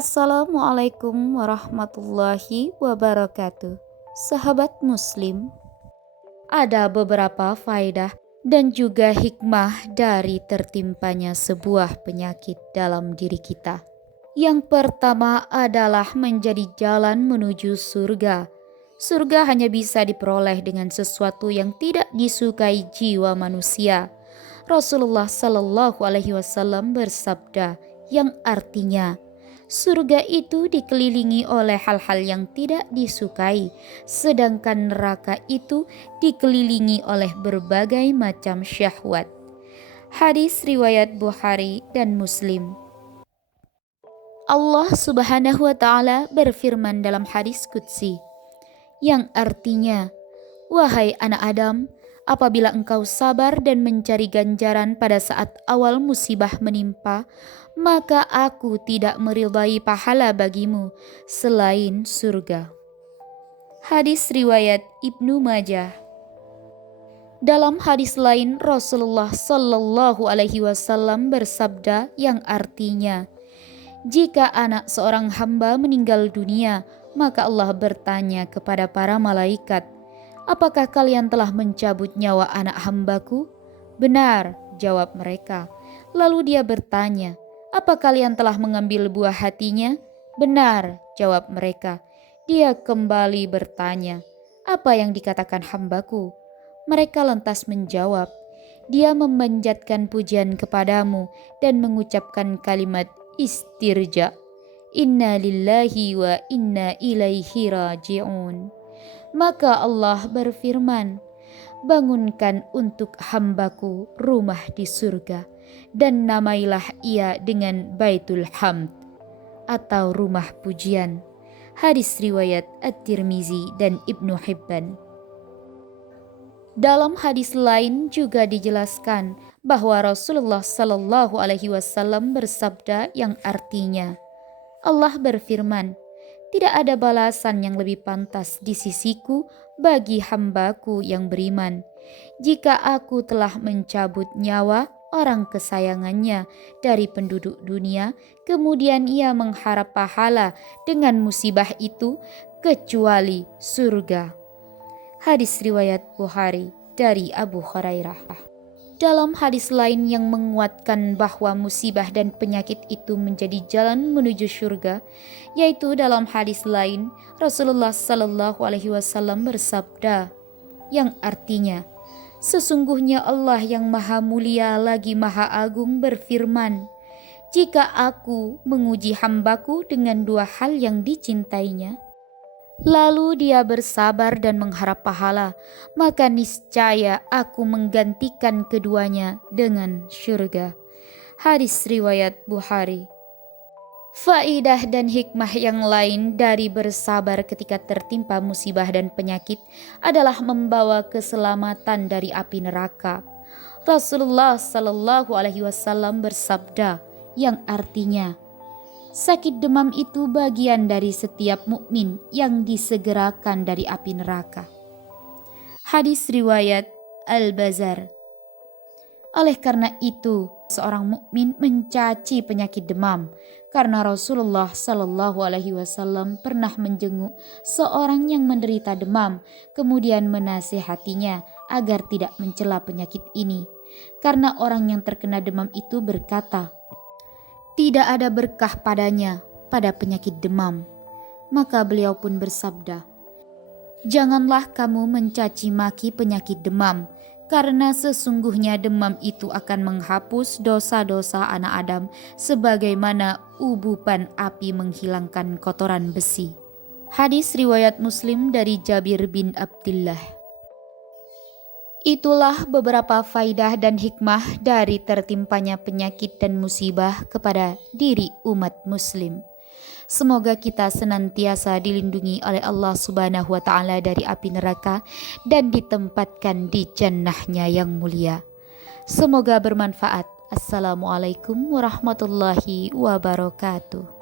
Assalamualaikum warahmatullahi wabarakatuh. Sahabat Muslim, ada beberapa faedah dan juga hikmah dari tertimpanya sebuah penyakit dalam diri kita. Yang pertama adalah menjadi jalan menuju surga. Surga hanya bisa diperoleh dengan sesuatu yang tidak disukai jiwa manusia. Rasulullah Shallallahu Alaihi Wasallam bersabda, yang artinya surga itu dikelilingi oleh hal-hal yang tidak disukai, sedangkan neraka itu dikelilingi oleh berbagai macam syahwat. Hadis riwayat Bukhari dan Muslim. Allah Subhanahu wa Ta'ala berfirman dalam hadis qudsi, yang artinya, "Wahai anak Adam, apabila engkau sabar dan mencari ganjaran pada saat awal musibah menimpa, maka aku tidak meridai pahala bagimu selain surga." Hadis riwayat Ibnu Majah. Dalam hadis lain, Rasulullah Shallallahu Alaihi Wasallam bersabda, yang artinya, jika anak seorang hamba meninggal dunia, maka Allah bertanya kepada para malaikat, "Apakah kalian telah mencabut nyawa anak hambaku?" "Benar," jawab mereka. Lalu dia bertanya, "Apa kalian telah mengambil buah hatinya?" "Benar," jawab mereka. Dia kembali bertanya, "Apa yang dikatakan hambaku?" Mereka lantas menjawab, "Dia memanjatkan pujian kepadamu dan mengucapkan kalimat istirja. Inna lillahi wa inna ilaihi raji'un." Maka Allah berfirman, "Bangunkan untuk hambaku rumah di surga, dan namailah ia dengan Baitul Hamd, atau rumah pujian." Hadis riwayat At-Tirmizi dan Ibnu Hibban. Dalam hadis lain juga dijelaskan bahwa Rasulullah Shallallahu Alaihi Wasallam bersabda, yang artinya, Allah berfirman, "Tidak ada balasan yang lebih pantas di sisiku bagi hambaku yang beriman, jika aku telah mencabut nyawa orang kesayangannya dari penduduk dunia, kemudian ia mengharap pahala dengan musibah itu, kecuali surga." Hadis riwayat Bukhari dari Abu Hurairah. Dalam hadis lain yang menguatkan bahwa musibah dan penyakit itu menjadi jalan menuju surga, yaitu dalam hadis lain Rasulullah Shallallahu Alaihi Wasallam bersabda, yang artinya, "Sesungguhnya Allah yang maha mulia lagi maha agung berfirman, jika aku menguji hambaku dengan dua hal yang dicintainya, lalu dia bersabar dan mengharap pahala, maka niscaya aku menggantikan keduanya dengan syurga." Hadis riwayat Bukhari. Faidah dan hikmah yang lain dari bersabar ketika tertimpa musibah dan penyakit adalah membawa keselamatan dari api neraka. Rasulullah Shallallahu Alaihi Wasallam bersabda, yang artinya, sakit demam itu bagian dari setiap mukmin yang disegerakan dari api neraka. Hadis riwayat Al-Bazar. Oleh karena itu, seorang mukmin mencaci penyakit demam, karena Rasulullah Shallallahu Alaihi Wasallam pernah menjenguk seorang yang menderita demam, kemudian menasihatinya agar tidak mencela penyakit ini, karena orang yang terkena demam itu berkata, "Tidak ada berkah padanya pada penyakit demam." Maka beliau pun bersabda, "Janganlah kamu mencaci maki penyakit demam, karena sesungguhnya demam itu akan menghapus dosa-dosa anak Adam sebagaimana ubupan api menghilangkan kotoran besi." Hadis riwayat Muslim dari Jabir bin Abdullah. Itulah beberapa faidah dan hikmah dari tertimpanya penyakit dan musibah kepada diri umat muslim. Semoga kita senantiasa dilindungi oleh Allah Subhanahu wa Ta'ala dari api neraka dan ditempatkan di jannahnya yang mulia. Semoga bermanfaat. Assalamualaikum warahmatullahi wabarakatuh.